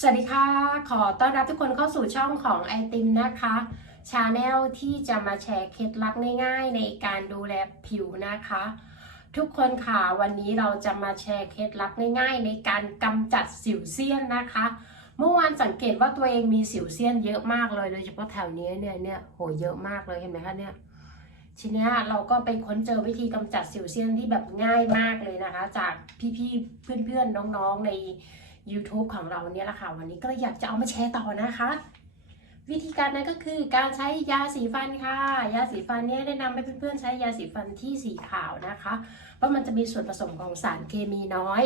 สวัสดีค่ะ ขอต้อนรับทุกคนเข้าสู่ช่องของไอติมนะคะชาแนลที่จะมาแชร์เคล็ดลับง่ายๆ ในการดูแลผิวนะคะ ทุกคนค่ะวันนี้เราจะมาแชร์เคล็ดลับง่ายๆ ในการกำจัดสิวเซียนนะคะ เมื่อวานสังเกตว่าตัวเองมีสิวเซียนเยอะมากเลยโดยเฉพาะแถวนี้เนี่ยเนี่ยโหเยอะมากเลยเห็นไหมคะเนี่ยทีนี้เราก็ไปค้นเจอวิธีกำจัดสิวเซียนที่แบบง่ายมากเลยนะคะ จากพี่ๆเพื่อนๆน้องๆใน YouTube ของเราเนี่ยแหละค่ะ วันนี้ก็เลยอยากจะเอามาแชร์ต่อนะคะ วิธีการนั้นก็คือการใช้ยาสีฟันค่ะ ยาสีฟันเนี่ยแนะนำให้เพื่อนๆใช้ยาสีฟันที่สีขาวนะคะ เพราะมันจะมีส่วนผสมของสารเคมีน้อย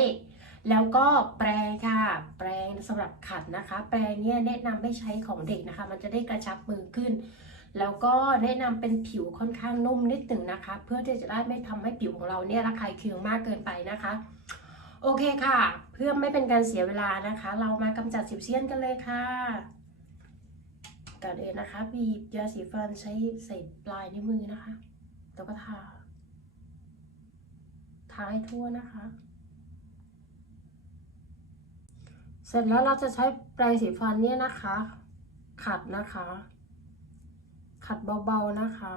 แล้วก็แปรงค่ะ แปรงสำหรับขัดนะคะ แปรงเนี่ยแนะนำไม่ใช้ของเด็กนะคะ มันจะได้กระชับมือขึ้นแล้วก็แนะนำเป็นผิวค่อนข้างนุ่มนิดหนึ่งนะคะ เพื่อที่จะได้ไม่ทำให้ผิวของเราเนี่ยระคายเคืองมากเกินไปนะคะ โอเคค่ะ เพื่อไม่เป็นการเสียเวลานะคะ เรามากำจัดสิวเซียนกันเลยค่ะก่อนอื่นนะคะบีบยาสีฟันใช้ใส่ปลายนิ้วมือนะคะ แล้วก็ทา ทาให้ทั่วนะคะ เสร็จแล้วเราจะใช้แปรงสีฟันเนี่ยนะคะ ขัดนะคะ ขัดเบาๆนะคะ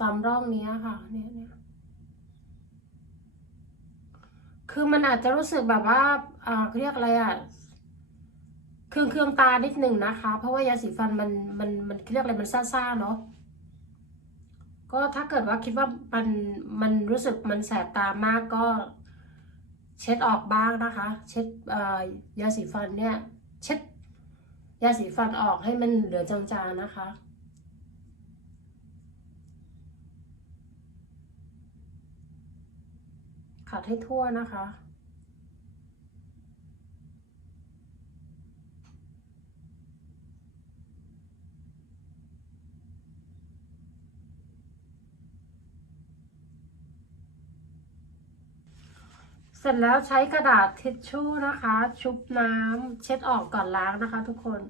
ตามร่องนี้ค่ะเนี่ยเนี่ย คือมันอาจจะรู้สึกแบบว่าอ่าเขาเรียกอะไรอะเครื่องเครื่องตานิดหนึ่งนะคะ เพราะว่ายาสีฟันมันมันมันเรียกอะไรมันซ่าๆเนาะก็ถ้าเกิดว่าคิดว่ามันมันรู้สึกมันแสบตามากก็เช็ดออกบ้างนะคะ เช็ดยาสีฟันเนี่ย เช็ดยาสีฟันออกให้มันเหลือจางๆนะคะ ขัดให้ทั่วนะคะ เสร็จแล้วใช้กระดาษทิชชู่นะคะ ชุบน้ำเช็ดออกก่อนล้างนะคะทุกคน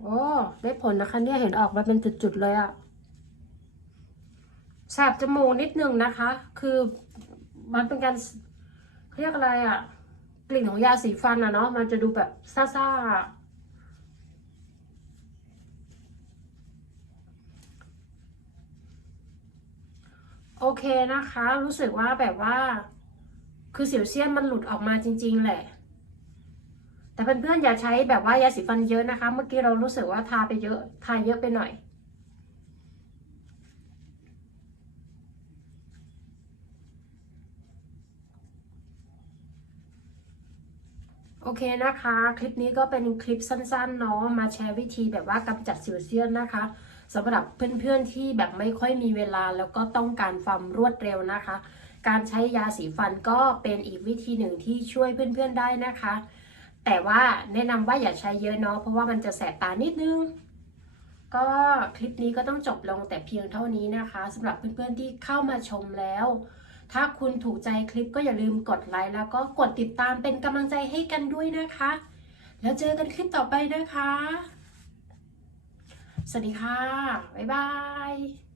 โอ้ ได้ ผลนะคะ เนี่ยเห็นออกมาเป็นจุดๆเลยอะแสบจมูกนิดนึงนะคะ คือมันเป็นการเรียกอะไรอะกลิ่นของยาสีฟันอะเนาะมันจะดูแบบซ่าๆอโอเคนะคะ รู้สึกว่าแบบว่า คือสิวเซียนมันหลุดออกมาจริง ๆ แหละ แต่เพื่อนๆอย่าใช้แบบว่ายาสีฟันเยอะนะคะ เมื่อกี้เรารู้สึกว่าทาไปเยอะ ทาเยอะไปหน่อย โอเคนะคะ คลิปนี้ก็เป็นคลิปสั้นๆเนาะมาแชร์วิธีแบบว่ากำจัดสิวเซียนนะคะสำหรับเพื่อนๆที่แบบไม่ค่อยมีเวลาแล้วก็ต้องการความรวดเร็วนะคะ การใช้ยาสีฟันก็เป็นอีกวิธีหนึ่งที่ช่วยเพื่อนๆได้นะคะ แต่ว่าแนะนำว่าอย่าใช้เยอะเนาะเพราะว่ามันจะแสบตานิดนึง ก็คลิปนี้ก็ต้องจบลงแต่เพียงเท่านี้นะคะสำหรับเพื่อนๆที่เข้ามาชมแล้ว ถ้าคุณถูกใจคลิปก็อย่าลืมกดไลค์แล้วก็กดติดตามเป็นกำลังใจให้กันด้วยนะคะ แล้วเจอกันคลิปต่อไปนะคะ สวัสดีค่ะ บ๊ายบาย